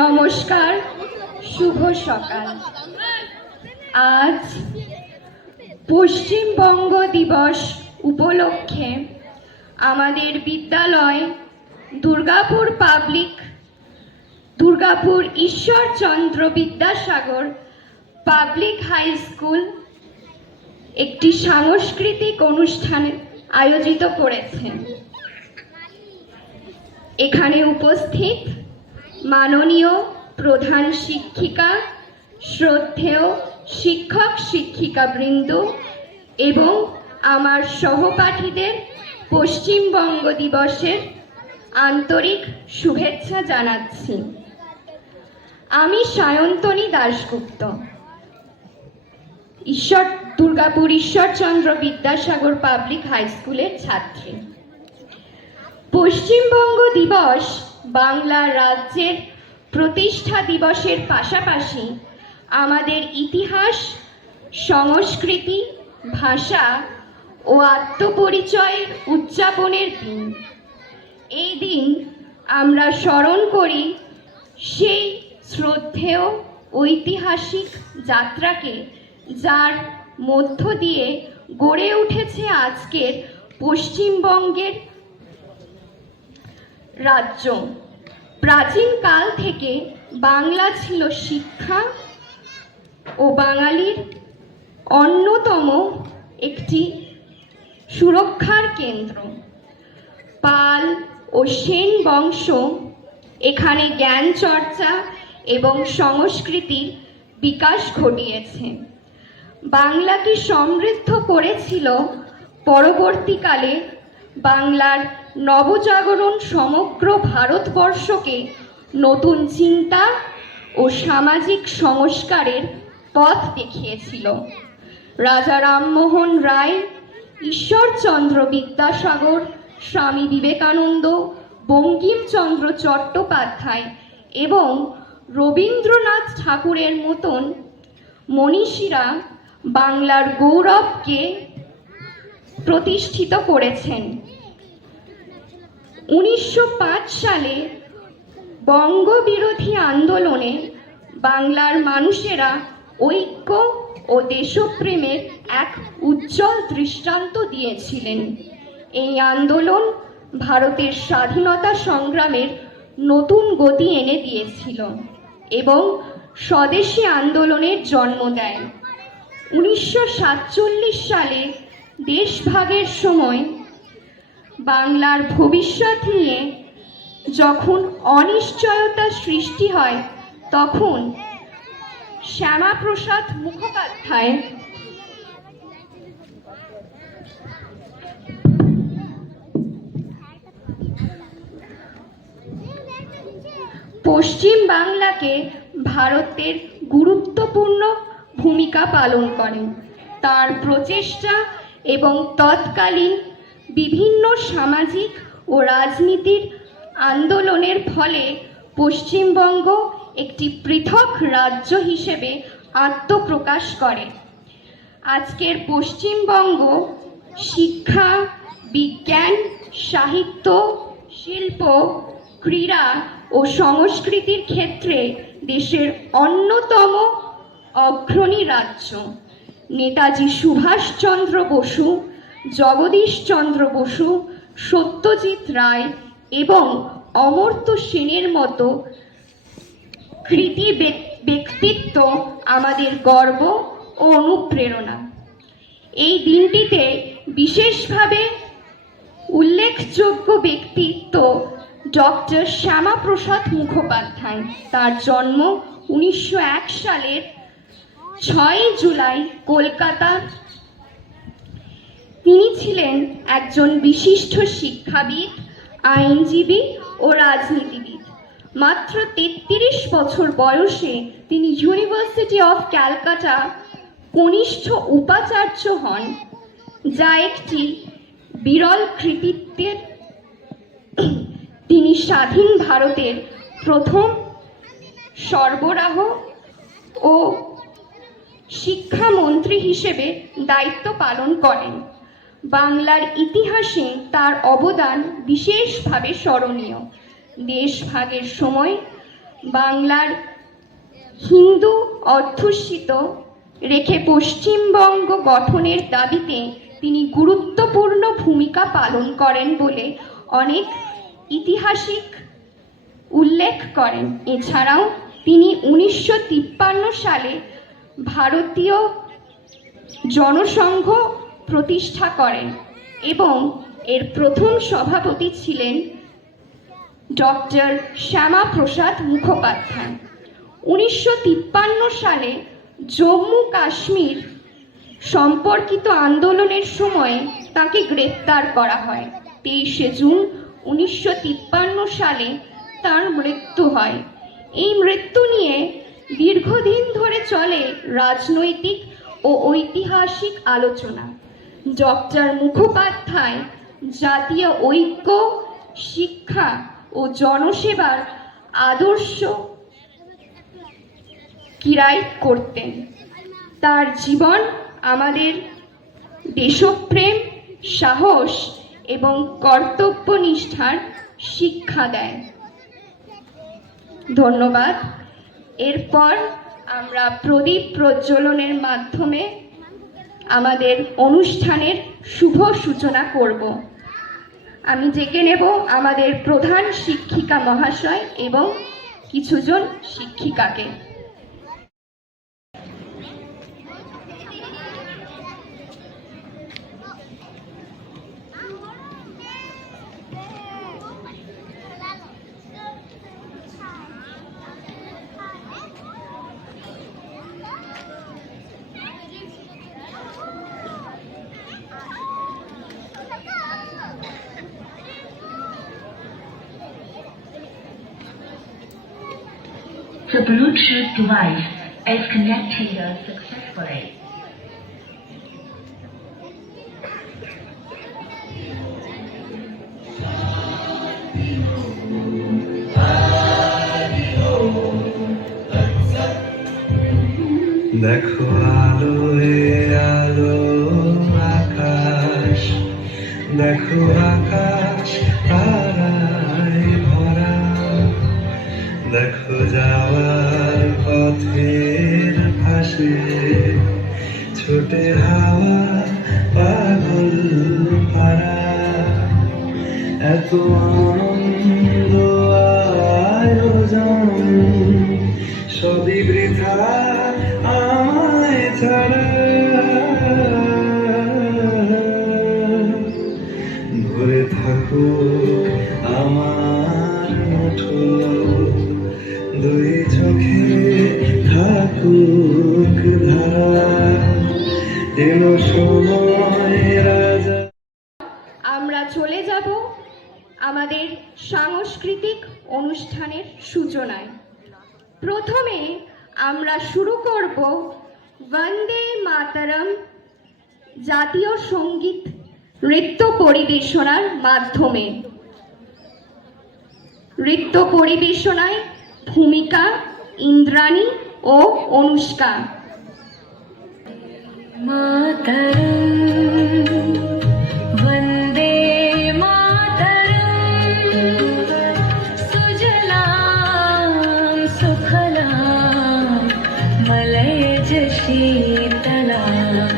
নমস্কার, শুভ সকাল। আজ পশ্চিমবঙ্গ দিবস উপলক্ষে আমাদের বিদ্যালয় Durgapur Ishwarchandra Vidyasagar public high school একটি সাংস্কৃতিক অনুষ্ঠান আয়োজিত করেছেন। এখানে উপস্থিত মাননীয় প্রধান শিক্ষিকা, শ্রদ্ধেয় শিক্ষক শিক্ষিকাবৃন্দ এবং আমার সহপাঠীদের পশ্চিমবঙ্গ দিবসের আন্তরিক শুভেচ্ছা জানাচ্ছি। আমি সায়ন্তনী দাশগুপ্ত, দুর্গাপুর ঈশ্বরচন্দ্র বিদ্যাসাগর পাবলিক হাই স্কুলের ছাত্রী। পশ্চিমবঙ্গ দিবস বাংলা রাজ্যের প্রতিষ্ঠা দিবসের পাশাপাশি আমাদের ইতিহাস, সংস্কৃতি, ভাষা ও আত্মপরিচয়ের উদযাপনের দিন। এই দিন আমরা স্মরণ করি সেই শ্রদ্ধেয় ঐতিহাসিক যাত্রাকে, যার মধ্য দিয়ে গড়ে উঠেছে আজকের পশ্চিমবঙ্গের রাজ্য। প্রাচীনকাল থেকে বাংলা ছিল শিক্ষা ও বাঙালির অন্যতম একটি সুরক্ষার কেন্দ্র। পাল ও সেন বংশ এখানে জ্ঞান চর্চা এবং সংস্কৃতির বিকাশ ঘটিয়েছে। বাংলাকে সমৃদ্ধ করেছিল। পরবর্তীকালে বাংলার নবজাগরণ সমগ্র ভারতবর্ষকে নতুন চিন্তা ও সামাজিক সংস্কারের পথ দেখিয়েছিল। রাজা রামমোহন রায়, ঈশ্বরচন্দ্র বিদ্যাসাগর, স্বামী বিবেকানন্দ, বঙ্কিমচন্দ্র চট্টোপাধ্যায় এবং রবীন্দ্রনাথ ঠাকুরের মতন মনীষীরা বাংলার গৌরবকে প্রতিষ্ঠিত করেছেন। 1905 সালে বঙ্গবিরোধী আন্দোলনে বাংলার মানুষেরা ঐক্য ও দেশপ্রেমের এক উজ্জ্বল দৃষ্টান্ত দিয়েছিলেন। এই আন্দোলন ভারতের স্বাধীনতা সংগ্রামের নতুন গতি এনে দিয়েছিল এবং স্বদেশী আন্দোলনের জন্ম দেয়। 1947 সালে দেশভাগের সময় বাংলার ভবিষ্যৎ নিয়ে যখন অনিশ্চয়তা সৃষ্টি হয়, তখন শ্যামাপ্রসাদ মুখোপাধ্যায় পশ্চিম বাংলাকে ভারতের গুরুত্বপূর্ণ ভূমিকা পালন করেন। তার প্রচেষ্টা এবং তৎকালীন বিভিন্ন সামাজিক ও রাজনীতির আন্দোলনের ফলে পশ্চিমবঙ্গ একটি পৃথক রাজ্য হিসেবে আত্মপ্রকাশ করে। আজকের পশ্চিমবঙ্গ শিক্ষা, বিজ্ঞান, সাহিত্য, শিল্প, ক্রীড়া ও সংস্কৃতির ক্ষেত্রে দেশের অন্যতম অগ্রণী রাজ্য। নেতাজি সুভাষচন্দ্র বসু, জগদীশচন্দ্র বসু, সত্যজিৎ রায় এবং অমর্ত্য সেনের মতো কৃতি ব্যক্তিত্ব আমাদের গর্ব ও অনুপ্রেরণা। এই দিনটিতে বিশেষভাবে উল্লেখযোগ্য ব্যক্তিত্ব ডক্টর শ্যামাপ্রসাদ মুখোপাধ্যায়। তার জন্ম 1901 সালের 6 জুলাই কলকাতা। তিনি ছিলেন একজন বিশিষ্ট শিক্ষাবিদ, আইনজীবী ও রাজনীতিবিদ। মাত্র 33 বছর বয়সে তিনি ইউনিভার্সিটি অফ ক্যালকাটা কনিষ্ঠ উপাচার্য হন, যা একটি বিরল কৃতিত্বের। তিনি স্বাধীন ভারতের প্রথম সরবরাহ ও শিক্ষামন্ত্রী হিসেবে দায়িত্ব পালন করেন। বাংলার ইতিহাসে তার অবদান বিশেষভাবে স্মরণীয়। দেশভাগের সময় বাংলার হিন্দু অধ্যুষিত রেখে পশ্চিমবঙ্গ গঠনের দাবিতে তিনি গুরুত্বপূর্ণ ভূমিকা পালন করেন বলে অনেক ইতিহাসিক উল্লেখ করেন। এছাড়াও তিনি 1953 সালে ভারতীয় জনসংঘ প্রতিষ্ঠা করেন এবং এর প্রথম সভাপতি ছিলেন ডক্টর শ্যামাপ্রসাদ মুখোপাধ্যায়। 1953 সালে জম্মু কাশ্মীর সম্পর্কিত আন্দোলনের সময় তাকে গ্রেপ্তার করা হয়। 23শে জুন 1953 সালে তার মৃত্যু হয়। এই মৃত্যু নিয়ে দীর্ঘদিন ধরে চলে রাজনৈতিক ও ঐতিহাসিক আলোচনা। ডক্টর মুখোপাধ্যায় জাতীয় ঐক্য, শিক্ষা ও জনসেবার আদর্শ কিরাই করতেন। তার জীবন আমাদের দেশপ্রেম, সাহস এবং কর্তব্যনিষ্ঠার শিক্ষা দেয়। ধন্যবাদ। এরপর আমরা প্রদীপ প্রজ্বলনের মাধ্যমে আমাদের অনুষ্ঠানের শুভ সূচনা করব। আমি ডেকে নেব আমাদের প্রধান শিক্ষিকা মহাশয় এবং কিছুজন শিক্ষিকাকে। The Bluetooth device is connected successfully. দেখো আলোয় আলো আকাশ, দেখো আকাশ তারায় ভরা, দেখো যাওয়ার পথের পাশে ছোটে হাওয়া পাগল পাড়া। এত আনন্দ আয়োজন সবই বৃথা আমায় ছাড়া। ভরে থাকুক আমার মুঠো, দুই চোখে থাকুক ধারা, এলো সময় রাজা। আমরা চলে যাব আমাদের সাংস্কৃতিক অনুষ্ঠানের সূচনায়। প্রথমে আমরা শুরু করব বন্দে মাতরম জাতীয় সঙ্গীত নৃত্য পরিবেশনার মাধ্যমে। নৃত্য পরিবেশনায় ভূমিকা ইন্দ্রাণী ও অনুষ্কা। মাতরম বন্দে মাতরম, সুজলাম সুফলাম মলয়জ শীতলাম,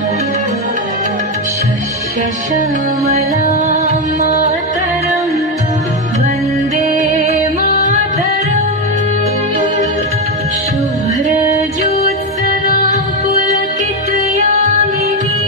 শস্য শ্যামলাম মাতরম বন্দে মাতরম, শুভ্রজ্যোৎস্না পুলকিত यामिनी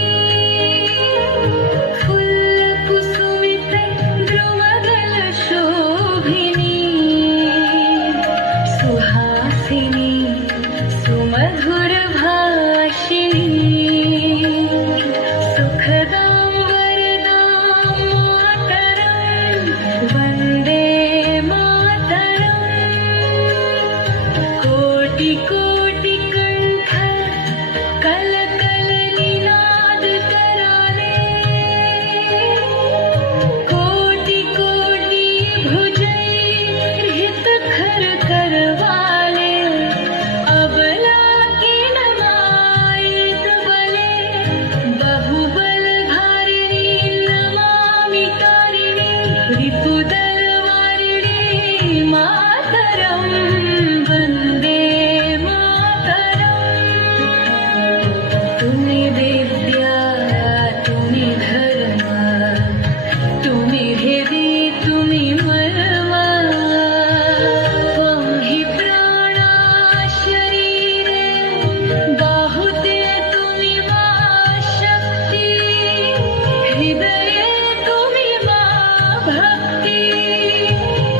ঘাটে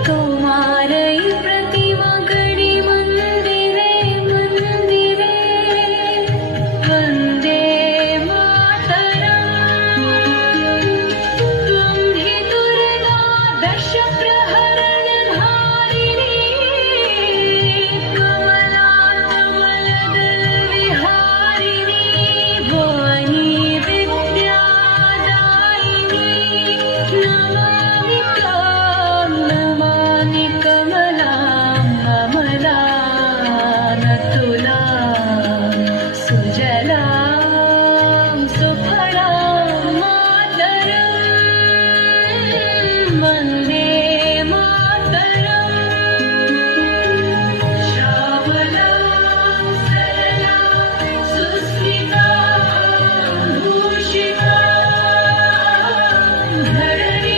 তোমারই প্রতিমা গড়ি মন্দিরে মন্দিরে বন্দে মাতরম তুম হি দুর্গা দশ প্রহরণ ধারিণী কমলা কমল দল বিহারিণী ভুবনী विद्यादायिनी नमामि त्वां नमामि कमलां कमलानतुलां सुजलां सुफलां मातरं वन्दे मातरम् श्यामलां सरलां सुस्मितां भूषितां धरणीं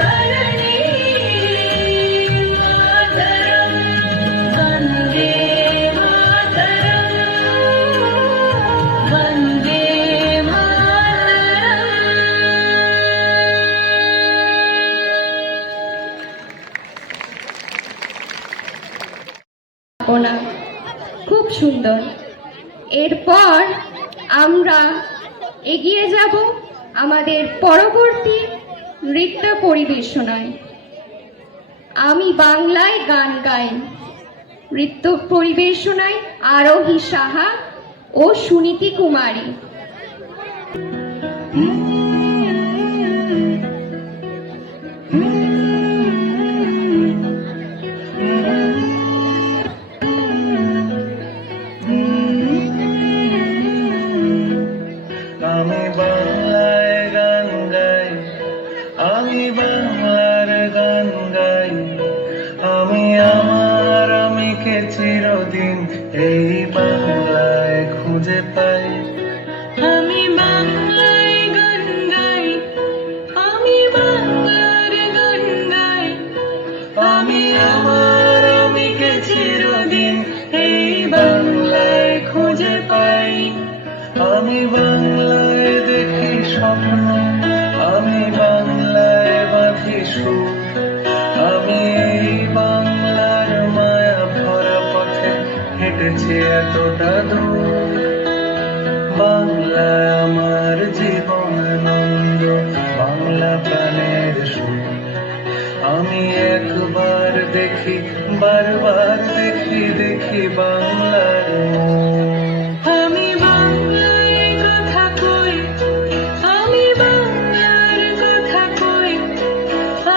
धरणीं मातरं वन्दे मातरं वन्दे মাতরম। ওনা খুব সুন্দর। এরপর আমরা এগিয়ে যাব আমাদের পরবর্তী নৃত্য পরিবেশনায়। আমি বাংলায় গান গাই নৃত্য পরিবেশনায় আরোহী সাহা ও সুনীতি কুমারী। আমি বাংলায় গান গাই, আমি বাংলার গান গাই, আমি আমার আমিকে চিরদিন এই বাংলায় খুঁজে পাই। আমি বাংলায় গান গাই, আমি বাংলার গান গাই, আমি আমার আমিকে চিরদিন এই বাংলায় খুঁজে পাই। আমি বাংলায় দেখি স্বপ্ন, আমি বাংলায় বাঁধি সুর, আমি এই বাংলার মায়া ভরা পথে হেঁটেছি এতটা দূর। বাংলা আমার জীবন নন্দ, বাংলা প্রাণের সুর। আমি একবার দেখি, বারবার দেখি, দেখি বাংলার মুখ। আমি বাংলায় কথা কই, আমি বাংলার কথা কই,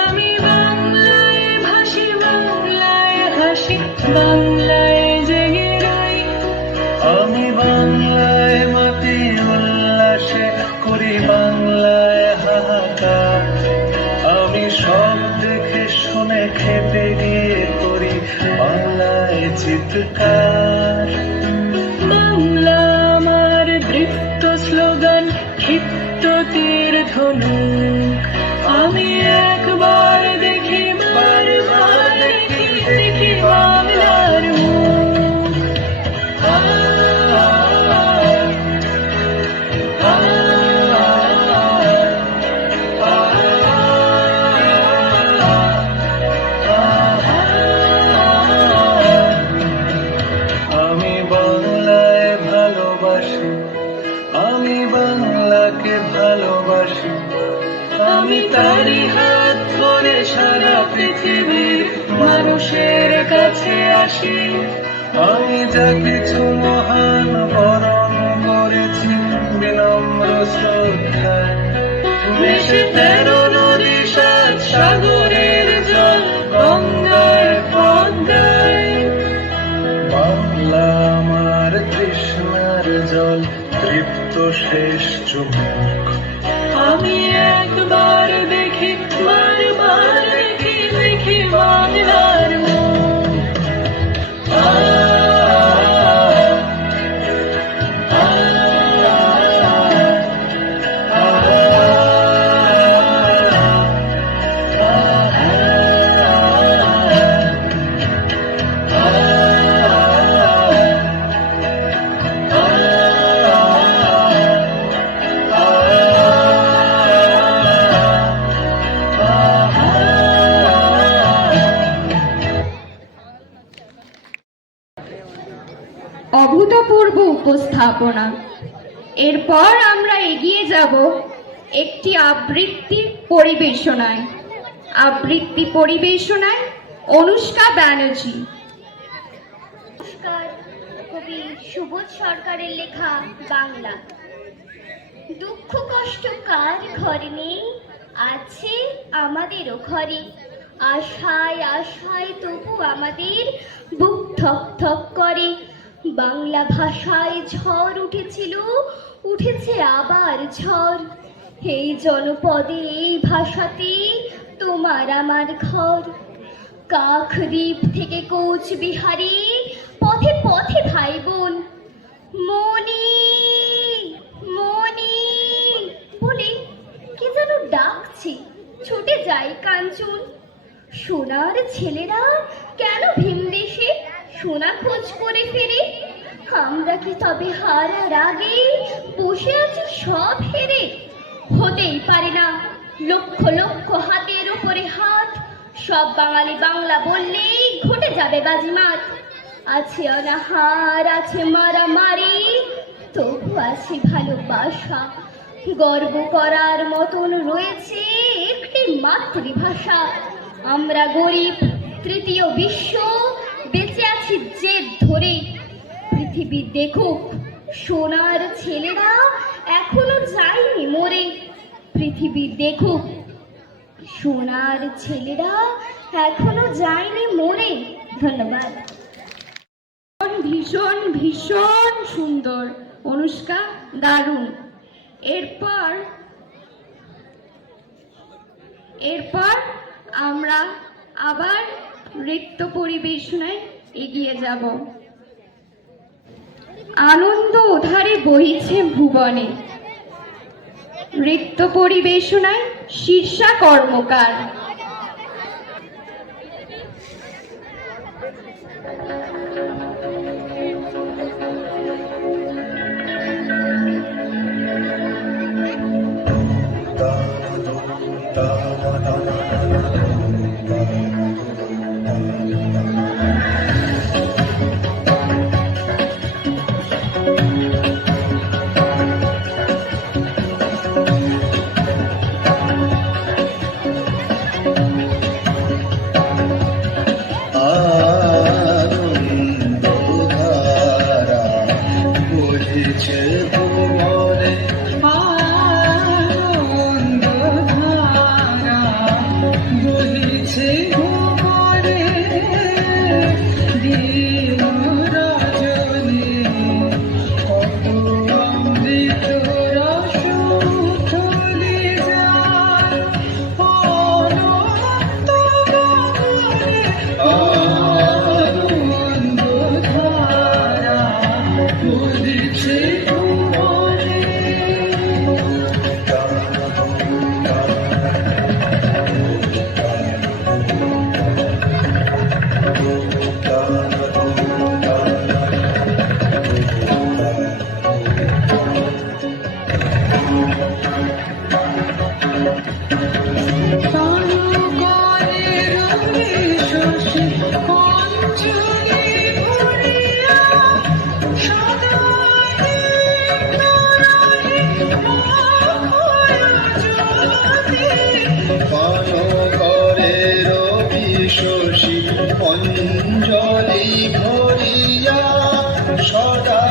আমি বাংলায় ভাসি, বাংলায় হাসি, বাংলায় জেগে রই। আমি বাংলায় মাতি উল্লাসে করি, বাংলায় হাহাকার। আমি সব দেখে শুনে খেতে গিয়ে করি বাংলায় চিৎকার। বাংলা আমার দৃপ্ত স্লোগান, ক্ষিপ্ত তীর ধনুক। আমি একবার দেখি, বারবার দেখি, দেখি বাংলার মুখ। আমি বাংলায় ভালোবাসি, আমি বাংলাকে ভালোবাসি। আমি তারই হাত ধরে সারা পৃথিবীর মানুষের কাছে আসি। আমি যা কিছু মহান বরণ করেছি বিনম্র শ্রদ্ধায়। দেশে 13 নদী, 7 সাগরের জল, গঙ্গায় পদ্মায়। বাংলা আমার তৃষ্ণার জল, তৃপ্ত শেষ চুমুক। আমি একবার দেখি, বারবার দেখি, দেখি বাংলার মুখ। উপস্থাপনা। এরপর আমরা এগিয়ে যাব একটি আবৃত্তি পরিবেশনায়। আবৃত্তি পরিবেশনায় অনুষ্কা ব্যানার্জি। নমস্কার, কবি সুবোধ সরকারের লেখা বাংলা। দুঃখ কষ্ট কার ঘরে নেই, আছে আমাদেরও ঘরে। আশায় আশায় তবু আমাদের বুক থক থক করে। বাংলা ভাষায় ঝড় উঠেছিল, উঠেছে আবার ঝড়। এই জনপদে এই ভাষাতে তোমার আমার ঘর। কাকদ্বীপ থেকে কোচবিহারে পথে পথে ভাই বোন। মনি মনি বলে কে যেন ডাকছে, ছুটে যায় কাঞ্চন। সোনার ছেলেরা কেন ভিনদেশে সোনা খোঁজ করে ফেরে? আমরা কি তবে হারার আগে বসে আছি সব হেরে? হতেই পারে না, লক্ষ লক্ষ হাতের উপরে হাত। সব বাঙালি বাংলা বললেই ঘটে যাবে বাজিমাত। আছে অনাহার, আছে মারামারি, তবু আছে ভালোবাসা। গর্ব করার মতন রয়েছে একটি মাতৃভাষা। আমরা গরিব, তৃতীয় বিশ্ব, বেঁচে আছি জেদ ধরে। পৃথিবী দেখুক, সোনার ছেলেরা এখনো যায়নি মরে। পৃথিবী দেখুক, সোনার ছেলেরা এখনো যায়নি মরে। ধন্যবাদ। ভীষণ ভীষণ সুন্দর অনুষ্কা, দারুণ। এরপর আমরা আবার নৃত্য পরিবেশনায় এগিয়ে যাব। আনন্দ উধারে বহিছে ভুবনে। নৃত্য পরিবেশনায় শীর্ষা কর্মকার। অঞ্জলি ভরিয়া সদা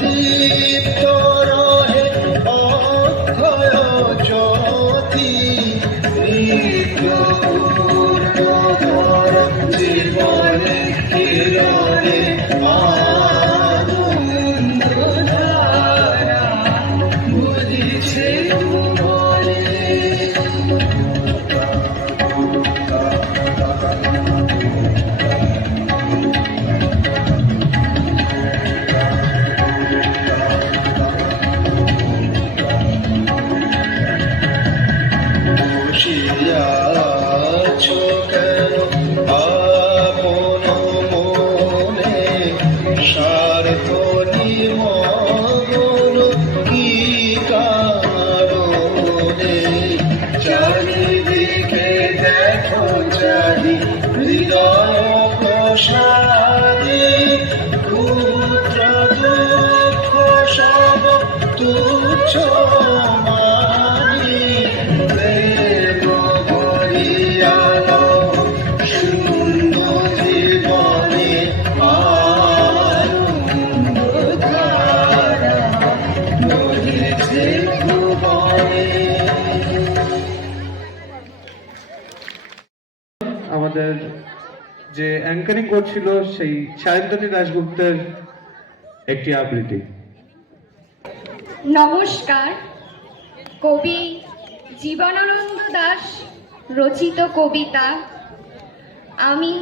দীপ্ত রহে অক্ষয় জ্যোতি। জীবনে কিরণে আনন্দ ধারা বুঝিছে মনে। চারিদিকে দেখো চারি হৃদয় প্রসাদী পুত্র দুঃখ আমাদের যে অ্যাঙ্কারিং করছিল সেই সায়ন্তনী দাশগুপ্তের একটি আবৃত্তি। নমস্কার। কবি জীবনানন্দ দাশ রচিত কবিতা আমি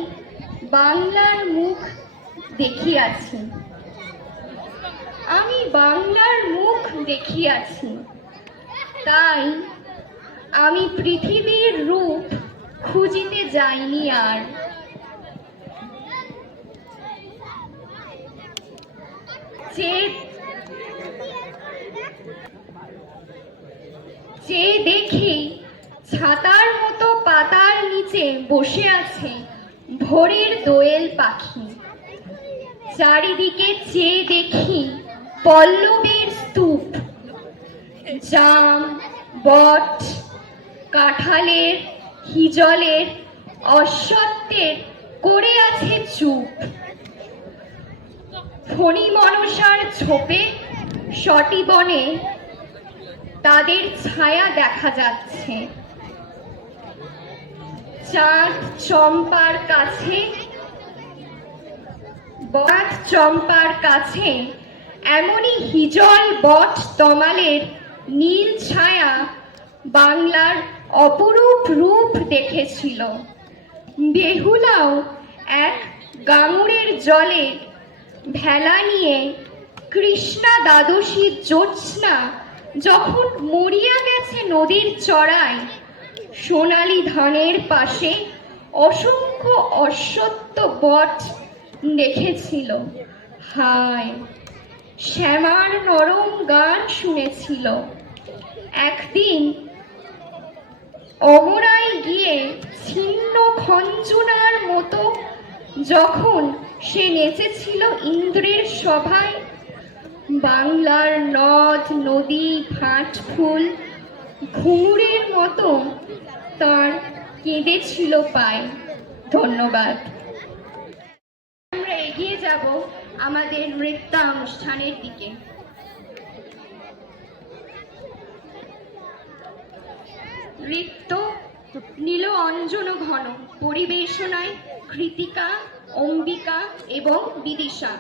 বাংলার মুখ দেখিয়াছি। আমি বাংলার মুখ দেখিয়াছি, তাই আমি পৃথিবীর রূপ খুঁজিতে যাইনি আর। যে দেখি ছাতার মতো পাতার নিচে বসে আছে ভোরের দোয়েল পাখি। চারিদিকে চেয়ে দেখি পল্লবের স্তূপ, জাম, বট, কাঁঠালের, হিজলের, অশ্বত্থের করে আছে চুপ। ফণী মনসার ঝোপে সটি বনে তাদের ছায়া দেখা যাচ্ছে। চাঁদ চম্পার কাছে এমনই হিজল বট তমালের নীল ছায়া বাংলার অপরূপ রূপ দেখেছিল। বেহুলাও এক গাঙুরের জলে ভেলা নিয়ে কৃষ্ণা দ্বাদশী জ্যোৎস্না যখন মরিয়া গেছে নদীর চড়ায়, সোনালী ধানের পাশে অসংখ্য অশ্বত্থ বট দেখেছিল। হায়, শ্যামার নরম গান শুনেছিল। একদিন অমরায় গিয়ে ছিন্ন খঞ্জনার মতো যখন সে নেচেছিল ইন্দ্রের সভায়, বাংলার নদ নদী ভাট ফুল ঘুঙুরের মতো তার কেঁদেছিল পায়। ধন্যবাদ। আমরা এগিয়ে যাব আমাদের নৃত্যানুষ্ঠানের দিকে। নৃত্য নীল অঞ্জন ঘন, পরিবেশনায় কৃতিকা, অম্বিকা এবং বিদিশা।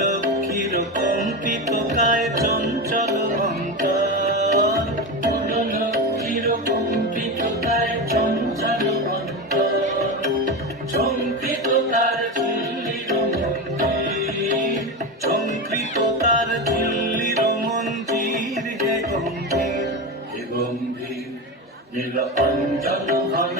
লক্ষ্মীর কম্পিত কায় চঞ্চল অন্তর, লক্ষ্মীর কম্পিত কায় চঞ্চল অন্তর, ঝঙ্কৃত তার ঝিল্লির মন্দির, ঝঙ্কৃত তার ঝিল্লির মন্দির। হে গম্ভীর, হে গম্ভীর, নীল অঞ্জন ঘন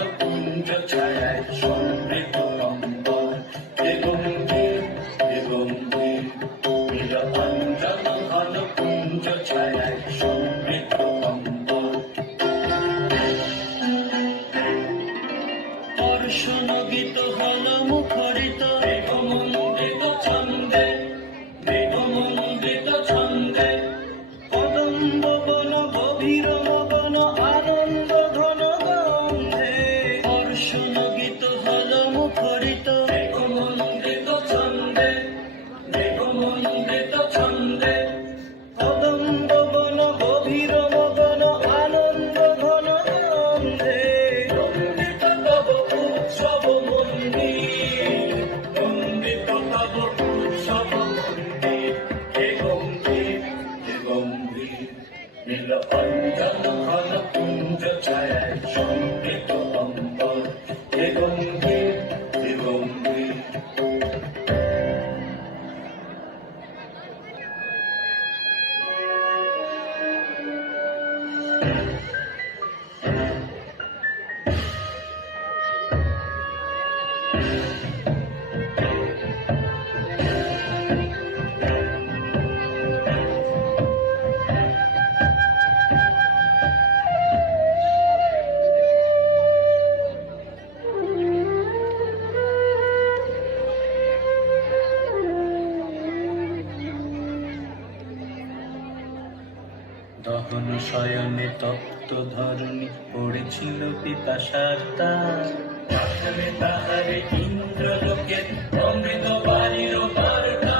শয়নে তপ্ত ধরণী পড়েছিল পিপাসার তার পাঠানে তাহারে ইন্দ্রলোকে অমৃত বাড়ির বার্তা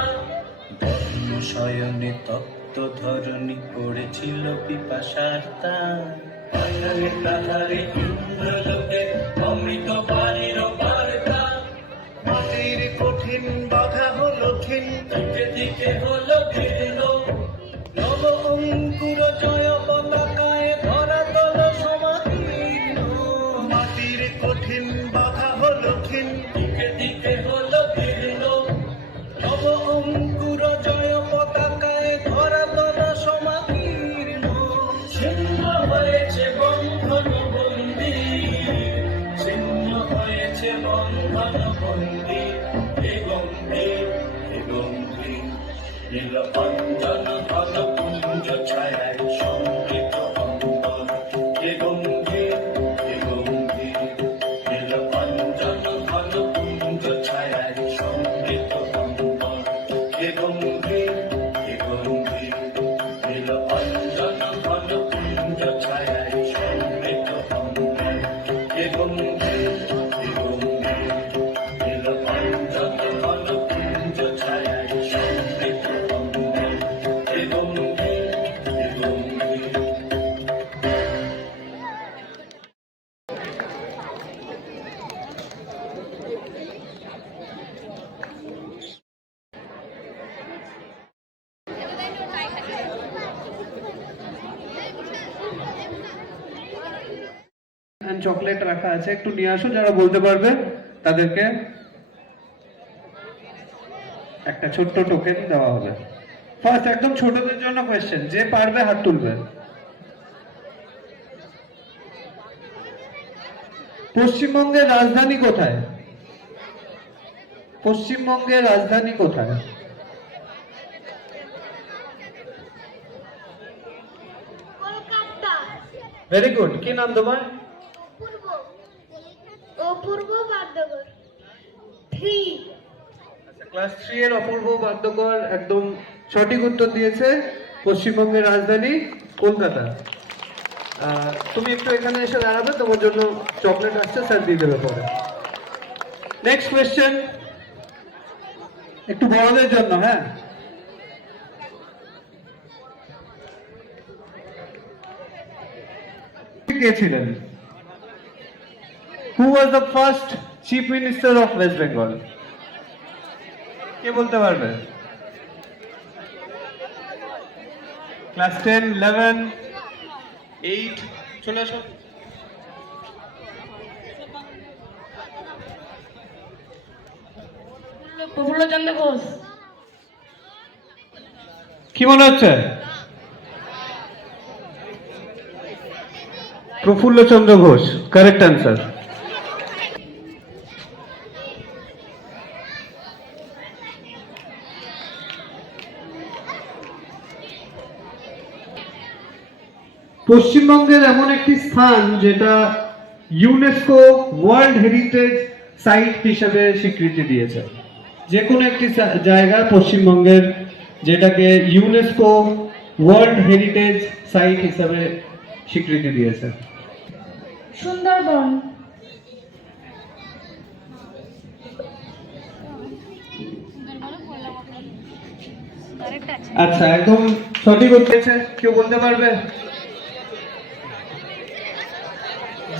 শয়নে তপ্ত ধরণী পড়েছিল পিপাসার তার পাঠানে তাহারে ইন্দ্রলোকে অমৃত বাড়ির বার্তা মাটির কঠিন বাধা হলো ক্ষীণ, দিকে দিকে হলো ঘৃণ নব অঙ্কুর জয় পতাকায় ধরা তল সমাকীর্ণ মাটির কঠিন বাধা হলো ক্ষীণ, দিকে দিকে হলো ঘৃণ নব অঙ্কুর জয় পতাকায় ধরা তল সমাকীর্ণ ছিন্ন হয়েছে বন্ধন বন্দি ছিন্ন হয়েছে বন্ধন বন্দি হে গম্ভীর হে গম্ভীর নীল অঞ্জন ঘন কুঞ্জ ছায়ায় সমৃত অন্তর হে গম্ভীর হে গম্ভীর নীল অঞ্জন ঘন কুঞ্জ ছায়ায় সমৃত অন্তর হে গম্ভীর হে গম্ভীর নীল অঞ্জন ঘন কুঞ্জ ছায়ায় সমৃত অন্তর হে গম্ভীর হে গম্ভীর নীল অঞ্জন ঘন কুঞ্জ ছায়ায় সমৃত অন্তর হে গম্ভীর হে গম্ভীর চকলেট রাখা আছে, একটু নিয়ে আসো। যারা বলতে পারবে তাদেরকে একটা ছোট্ট টোকেন দেওয়া হবে। ফার্স্ট একদম ছোটদের জন্য কোয়েশ্চেন, যে পারবে হাত তুলবে। পশ্চিমবঙ্গের রাজধানী কোথায়? পশ্চিমবঙ্গের রাজধানী কোথায়? কলকাতা। Very good. কি নাম তোমার? অপূর্ব বাদ্যকর। 3 ক্লাস 3 এর অপূর্ব বাদ্যকর একদম সঠিক উত্তর দিয়েছে। পশ্চিমবঙ্গের রাজধানী কলকাতা। তুমি একটু এখানে এসে দাঁড়াবে, তোমার জন্য চকলেট আসছে, স্যার দিয়ে দেবে পরে। নেক্সট কোয়েশ্চেন একটু বড়দের জন্য। হ্যাঁ, কে ছিলেন? Who was the first chief minister of West Bengal? কে বলতে পারবে? ক্লাস 10, 11, 8 চলে আসো। প্রফুল্লচন্দ্র ঘোষ। কি মনে হচ্ছে? Prafullachandra Ghosh correct answer. পশ্চিমবঙ্গের এমন একটি স্থান যেটা ইউনেস্কো ওয়ার্ল্ড হেরিটেজ সাইট হিসেবে স্বীকৃতি দিয়েছে। যে কোনো একটি জায়গা পশ্চিমবঙ্গের যেটাকে ইউনেস্কো ওয়ার্ল্ড হেরিটেজ সাইট হিসেবে স্বীকৃতি দিয়েছে। সুন্দরবন। আচ্ছা, একদম সঠিক উত্তর। কেউ বলতে পারবে?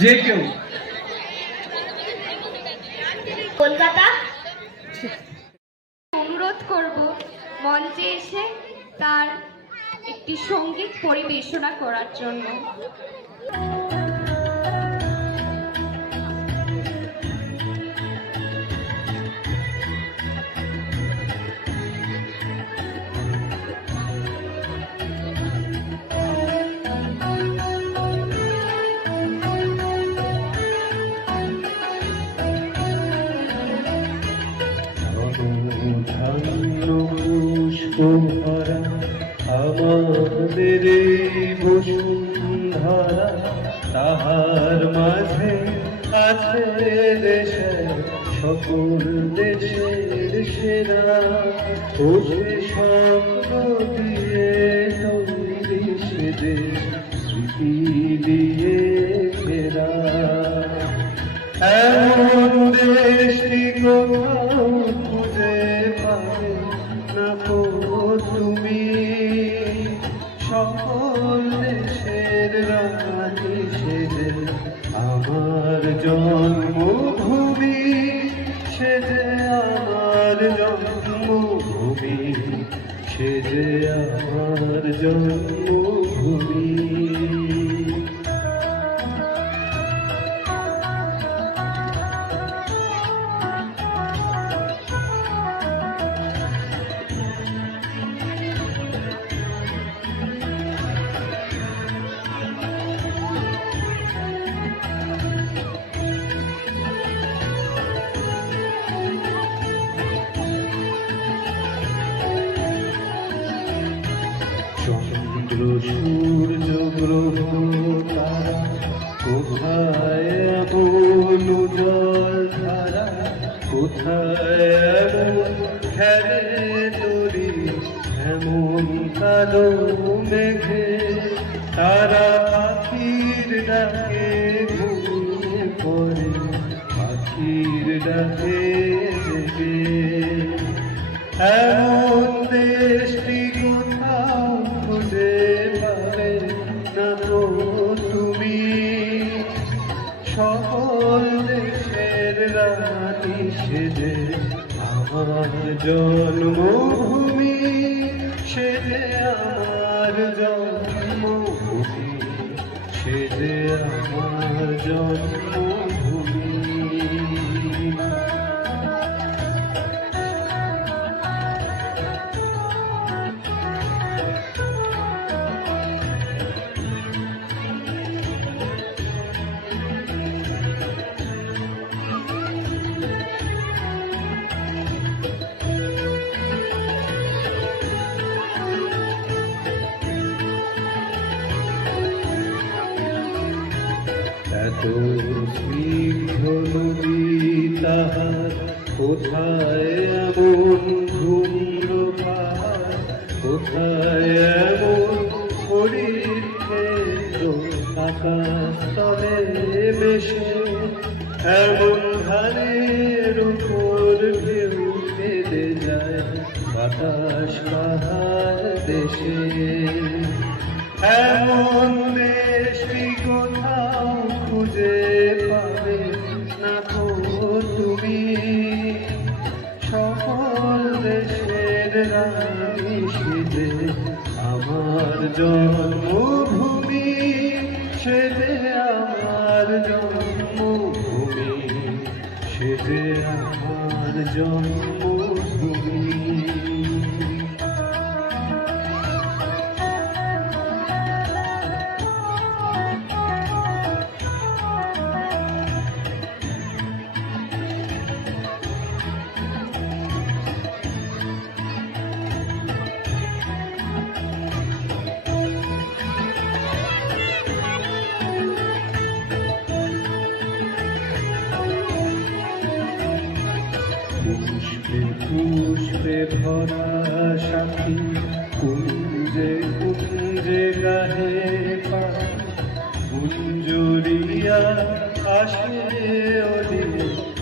যে কেউ? কলকাতা। অনুরোধ করব মঞ্চে এসে তার একটি সঙ্গীত পরিবেশনা করার জন্য। পুষ্পভরা আমাদের বসুন্ধরা, তাহার মাঝে আছে দেশে সকল দেশের সেরা, ও সে সঙ্গ দিয়ে তৈরি সে দেশ কি দিয়ে ঘেরা। এমন দেশটি কোথাও খুঁজে পাবে না তো তুমি, সকল দেশের রানী সেজে আমার জন্মভূমি, সেজে আমার জন্মভূমি, সেজে আমার জন্মভূমি। চন্দ্র সূর্য গ্রহ তারা কোথায় এমন জল ধারা, কোথায় এমন খেলে তরি, এমন কালো মেঘে তারা পাখির ডাকে ঘুমিয়ে পড়ে, পাখির ডাকে জেগে। এমন দেশটি কোথাও খুঁজে পাবে না তো তুমি, সকল দেশের রানী সেজে আমার জন্মভূমি, সেজে আমার জন্মভূমি, সেজে আমার জন্মভূমি। এত স্নিগ্ধ নদী তাহার, কোথায় এমন ধূম্র পাহাড়, কোথায় এমন হরির ক্ষেত্র, আকাশ তলে বেশে এমন ধারের উপর ঢেউ ফেলে যায় বাতাস বাহার দেশে। এমন দেশটি কোথাও খুঁজে পাবে না তো তুমি, সকল দেশের রানী সেজে আমার জন্মভূমি, সেজে আমার জন্মভূমি, সেজে আমার জন্মভূমি। পুষ্পে পুষ্পে ভরা সাথী, কুঞ্জে কুঞ্জে গাহে পা, কুঞ্জরিয়া আসে ওরে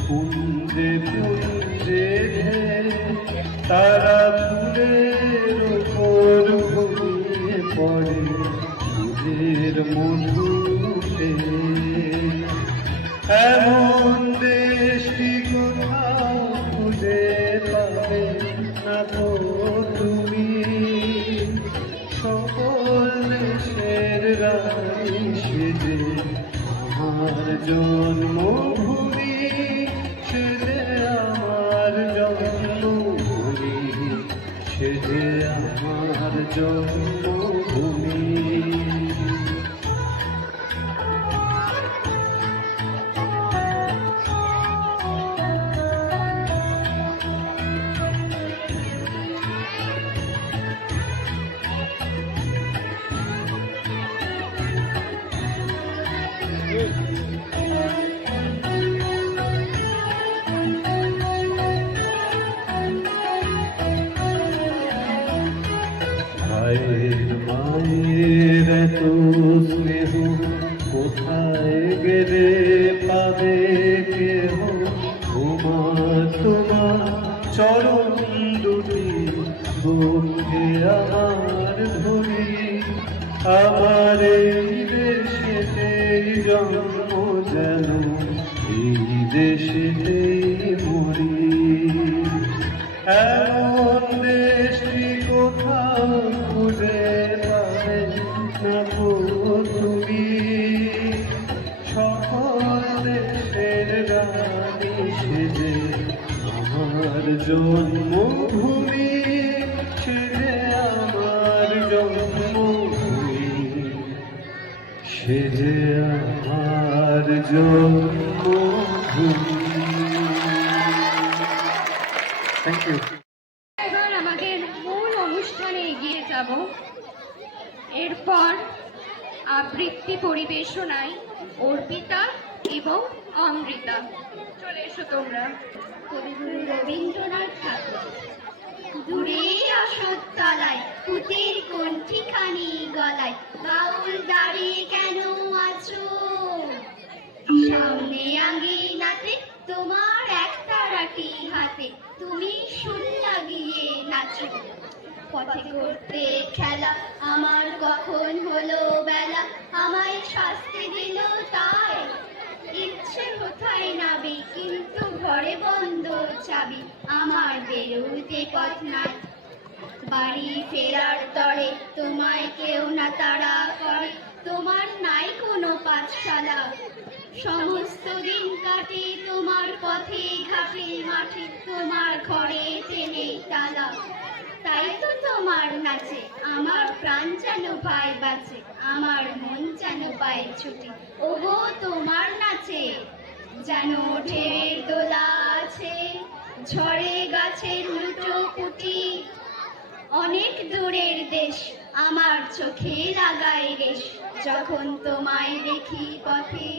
কুঞ্জে কুঞ্জে ঢে, তারা ফুলের ওপর ঘুমিয়ে পড়ে দুধের মধুতে। এমন দেশটি কোথাও খুঁজে পাবে না তো তুমি, সকল দেশের রানী সেজে আমার জন্মভূমি, সেজে আমার জন্মভূমি, সেজে আমার জন্মভূমি। পাবে কেহ ওমা তোমার চরণ দুটি বন্ধে আমার ধরি আমার এই দেশেতেই জন্ম যেন এই দেশেতেই মরি এমন দেশটি কোথাও খুঁজে পাবে না গো তুমি সকল দেশের রানী সেজে আমার জন্মভূমি সেজে আমার জন্মভূমি সেজে আমার জন্মভূমি। Thank you. এবার আমাদের মূল অনুষ্ঠানে এগিয়ে যাব। এরপর আবৃত্তি পরিবেশনায় অর্পিতা এবং অমৃতা। চলে এসো তোমরা। কবিগুরু রবীন্দ্রনাথ ঠাকুর। দূরে আসত তলায় পুতির কণ্ঠিখানি গলায়, বাউল দাঁড়িয়ে কেন আছো? সামনে আঙ্গিনাতে তোমার একতারাটি হাতে, তুমি সুর লাগিয়ে নাচো। পথে করতে খেলা আমার কখন হলো বেলা, আমায় শাস্তি দিল তাই। ইচ্ছে কোথায় নাবি কিন্তু ঘরে বন্ধ চাবি, আমার বেরোতে পথ নাই। বাড়ি ফেরার তরে তোমায় কেউ না তাড়া করে, তোমার নাই কোনো পাঠশালা। সমস্ত দিন কাটে তোমার পথে ঘাটে মাঠে, তোমার ঘরে টেনে তালা। তাই তো তোমার নাচে আমার প্রাণ যেন ভাই বাঁচে, আমার মন যেন পায় ছুটি। ওগো তোমার নাচে যেন ঢের দোলা আছে, ঝড়ে গাছের লুটো পুটি। অনেক দূরের দেশ আমার চোখে লাগায় রেশ, যখন তোমায় দেখি পথে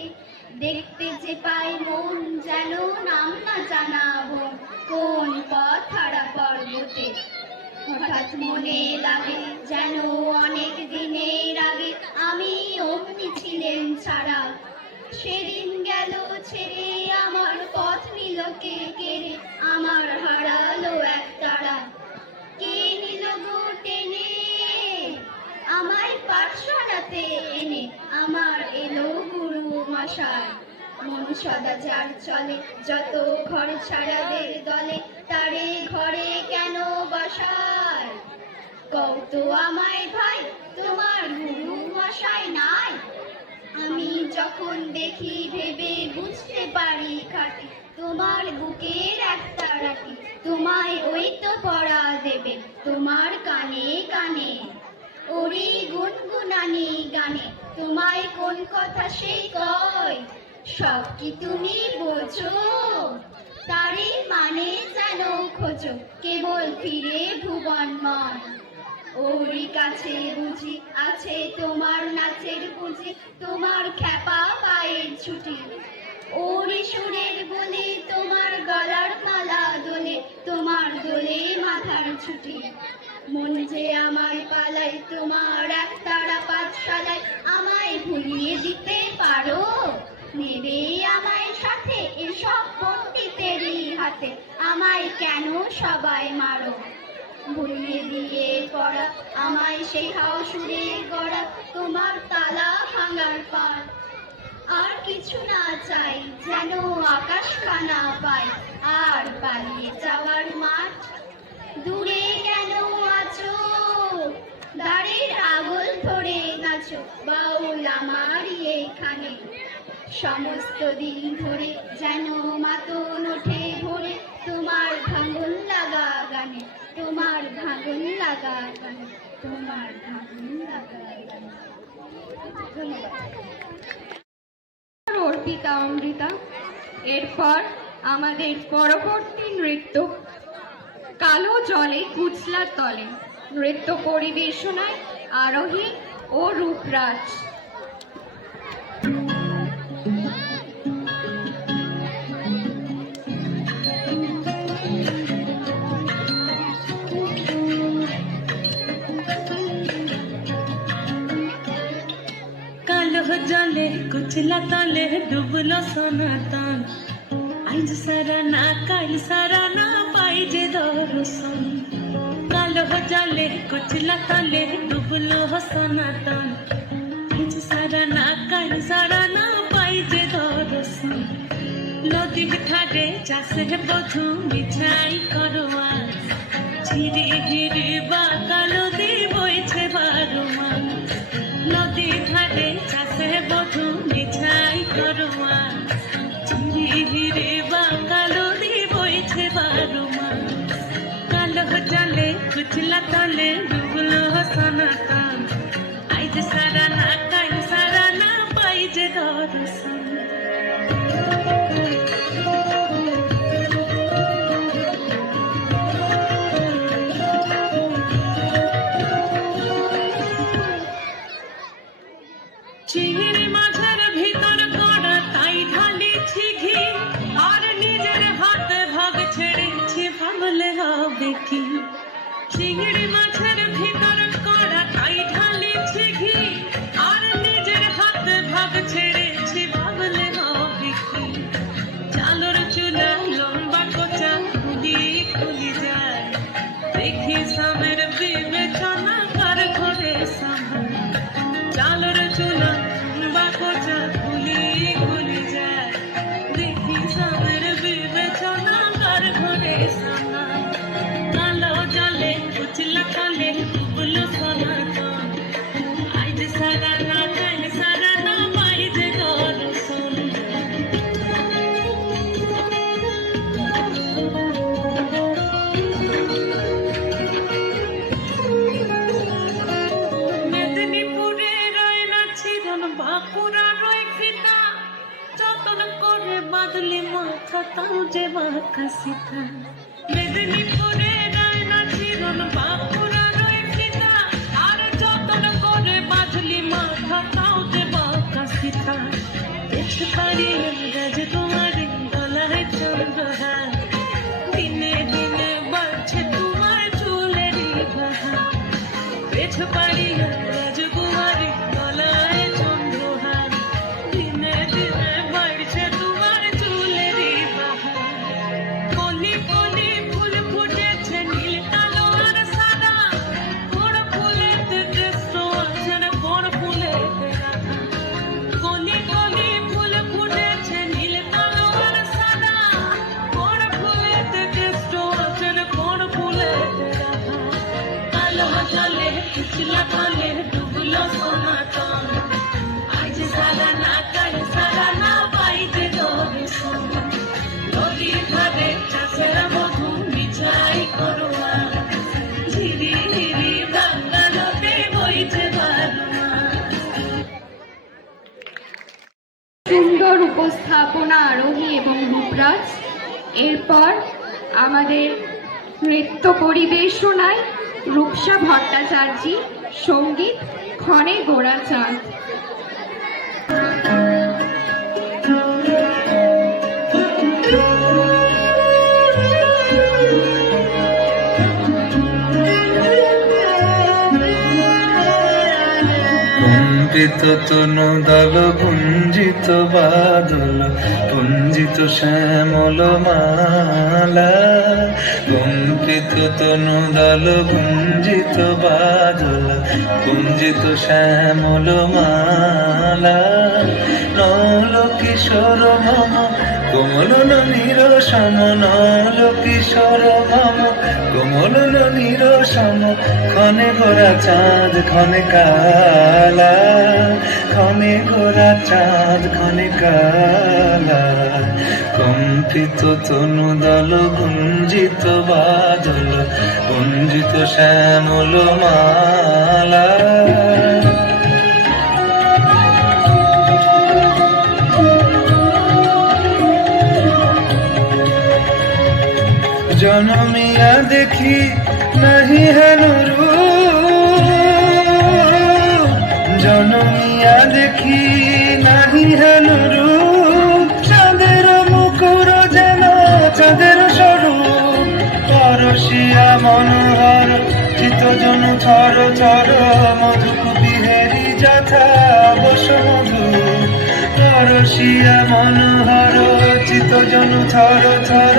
দেখতে যে পাই মন যেন নাম না জানা বন, কোন পথ হারা পর্বতে। হঠাৎ মনে লাগে যেন অনেক দিনের আগে আমি অমনি ছিলেন ছাড়া। সেদিন গেল ছেড়ে আমার পথ নিল কে কেড়ে, আমার হারালো এক তারা। কে নিল গো টেনে আমায় পাঠশালাতে এনে, আমার এলো গুরু মশাই। মন সদা যার চলে যত ঘর ছাড়াদের দলে, তারে ঘরে কেন বসায়? কত আমায় ভাই তোমার গুরু মশাই নাই? আমি যখন দেখি ভেবে বুঝতে পারি খাটি, তোমার বুকের একটা রাটি তোমায় ওই তো পড়া দেবে তোমার কানে কানে। ওরে গুনগুনানি গানে তোমায় কোন কথা সে কয়, সব কি তুমি বোঝো? তারই মানে যেন খোঁজো কেবল ফিরে ভুবনময়। ওরই কাছে বুঝি আছে তোমার নাচের পুঁজি, তোমার খ্যাপা পায়ের ছুটি। ওরই সুরের বলে তোমার গলার মালা দোলে, তোমার দোলে মাথার ছুটি। মন যে আমার পালাই তোমার একতারা পাঠশালায়, আমায় ভুলিয়ে দিতে পারো? নেবে আমায় সাথে এসব পণ্ডিতেরই হাতে, আমায় কেন সবাই মারো? ভুলিয়ে দিয়ে পড়া আমায় শেখাও সুরে গড়া, তোমার তালা ভাঙার পার। আর কিছু না চাই যেন আকাশ খানা পাই, আর পালিয়ে যাওয়ার মাঠ। দূরে কেন আছো দাঁড়ের আগল ধরে নাচো, বাউল আমারই এখানে। সমস্ত দিন ধরে যেন মাতন ওঠে ভোরে, তোমার ভাঙন লাগা গানে, তোমার ভাঙন লাগা গানে, তোমার ভাঙন লাগা গানে। ধন্যবাদ। অর্পিতা অমৃতা। এরপর আমাদের পরবর্তী নৃত্য কালো জলে কুচলার তলে। নৃত্য পরিবেশনায় আরোহী ও রূপরাজ। কালো জলে কুচলা তলে ডুব ডুবলো সনাতন আইজ সারা না কাল সারা না পাই যে দর্শন কালো জালে কুচলা তালে ডুবলো সনাতন আইজ সারা না কাল সারা না পাই যে দর্শন নদী ধারে চাষে বধু মিঠাই করোয়া ঝিরি ঝিরি বাঁকা নদী বইছে বারোয়া নদী ধারে চাষে বধু মিঠাই করোয়া ঝিরি ঝিরি বাঁকা নদী বইছে বারোয়া কালো জালে কুচলা তলে ডুবলো সনাতন আইজ সারা না কাল সারা না পাই যে দর্শন চিংড়ি মাছের ভিতর কড়া তাই ঢালিছি ঘি আর নিজের হাতে ভাগ ছেড়েছি ভাবলে হবে কি চিংড়ি মাছের ভিতর কড়া তাই ঢালিছি ঘি আর নিজের হাতে ভাগ ছেড়েছি ভাবলে হবে কি চালর চুলা লম্বা কোচা খুলি খুলি যায় দেখি সামের বিবেচনা কার ঘরে সামান চালর চুলা লম্বা কোচা খুলি খুলি যায় দেখি সামের বিবেচনা কার ঘরে সামান কালো জলে কুচলা তলে ডুবলো সনাতন আইজ সারা না কাল সারা না পাই যে দর্শন মেদিনীপুরে রয় না ছিরন বাঁকুড়া রয় ফিতা যতন করে বাদলি মাথা তাও যে বাঁকা সীতা মেদিনীপুরে রয় না ছিরন বাঁকুড়া রয় ফিতা আর যতন করে বাদলি মাথা তাও যে বাঁকা সীতা দেখতে পারি রাজকুমারী গলায় চন্দ্রহার দিনে দিনে বাড়ছে তোমার চুলেরই বাহার পেছ পারি রাজকুমারী গলায় চন্দ্রহার দিনে দিনে বাড়ছে তোমার চুলেরই বাহার কলি কলি ফুল ফুটেছে নীল কালো আর সাদা কোন ফুলেতে দেশ আছে না কোন ফুলেতে রাধা কলি কলি ফুল ফুটেছে নীল কালো আর সাদা কোন ফুলেতে দেশ আছে না কোন ফুলেতে রাধা কালো জলে কুচলা তলে ডুবলো সনাতন আজ সারা না কাল সারা না পাই যে দর্শন নদীর ধারে চাষের মধু মিঠাই করোয়া ঝিরি ঝিরি বাংলা নদী বইছে বারোয়া সুন্দর উপস্থাপনা আরোহী এবং রূপরাজ। এরপর আমাদের নৃত্য পরিবেশনায় রূপসা ভট্টাচার্য, সঙ্গীত ক্ষণে গোড়া চাঁদ। কম্পিত তনু দল গুঞ্জিত বাদল পুঞ্জিত শ্যামল মালা কম্পিত তনু দল গুঞ্জিত বাদল পুঞ্জিত শ্যামল মালা নল কিশোর মম কোমল ননীর সম নল কিশোর মম কোমল ননীর সম ক্ষণে গোরা চাঁদ ক্ষণে কালা ক্ষণে গোরা চাঁদ ক্ষণে কালা কম্পিত তনু দল গুঞ্জিত বাদল গুঞ্জিত শ্যামল মালা জনমিয়া দেখি নাহি হেন রূপ জনমিয়া দেখি নাহি হেন রূপ চাঁদের মুকুর যেন চাঁদের স্বরূপ পরশিয়া মনোহর চিত্তজনু থর থর মধুকুপি হেরি যথা বস মধু পরশিয়া উঠিয়া মনোহর চিত জন থর থর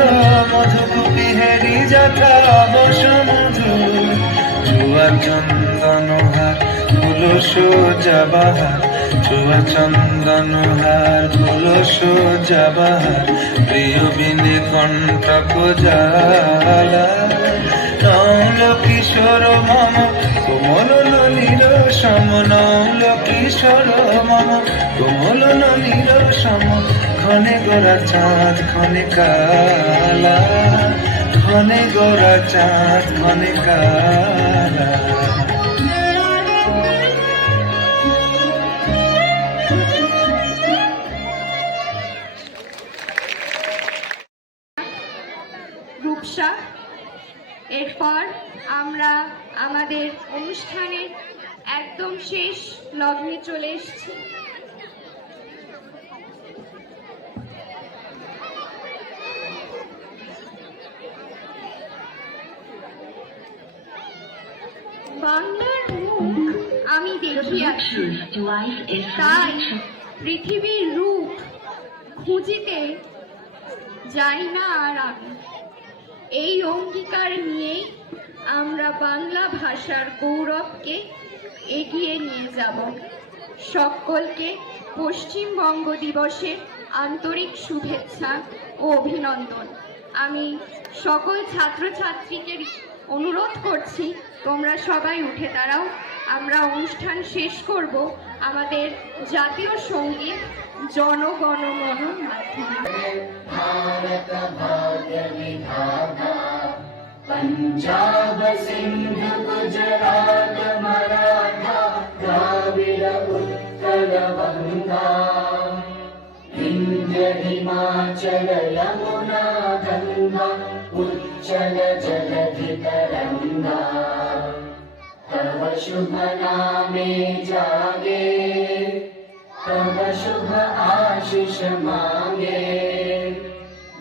মধুকুপি হেরি যথা বস মধুর চুয়া চন্দন হার ফুল সোজা বাহার চুয়া চন্দন হার ফুল সোজা বাহার প্রিয় বিনে কণ্ঠক জালা নৌল কিশোর মম কোমল নলির সম নৌল কিশোর মম কোমল নলির সম ক্ষণে গোরা চাঁদ ক্ষণে কালা ক্ষণে গোরা চাঁদ ক্ষণে কালা রূপসা। এরপর আমরা আমাদের অনুষ্ঠানের একদম শেষ লগ্নে চলে এসেছি। বাংলার মুখ আমি The দেখিয়াছি, Bluetooth device is তাই ready to পৃথিবীর রূপ খুঁজিতে যাই না আর আমি। এই অঙ্গীকার নিয়েই আমরা বাংলা ভাষার গৌরবকে এগিয়ে নিয়ে যাব। সকলকে পশ্চিমবঙ্গ দিবসের আন্তরিক শুভেচ্ছা ও অভিনন্দন। আমি সকল ছাত্রছাত্রীকে অনুরোধ করছি, তোমরা সবাই উঠে দাঁড়াও। আমরা অনুষ্ঠান শেষ করব আমাদের জাতীয় সঙ্গীত জনগণ মনর মাধ্যমে। पंजाब सिंध गुजरात मराठा द्राविड उत्कल बंगा विंध्य हिमाचल यमुना गंगा उच्चल जलधि तरंगा तव शुभ नामे जागे तव शुभ आशीष मांगे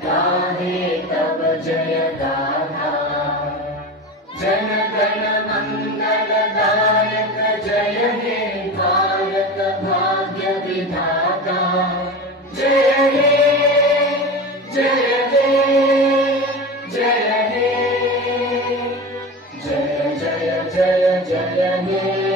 गाहे तब जय गाथा जन गण मंगल दायक जय हे भारत भाग्य विधाता जय हे जय हे जय हे जय जय जय जय हे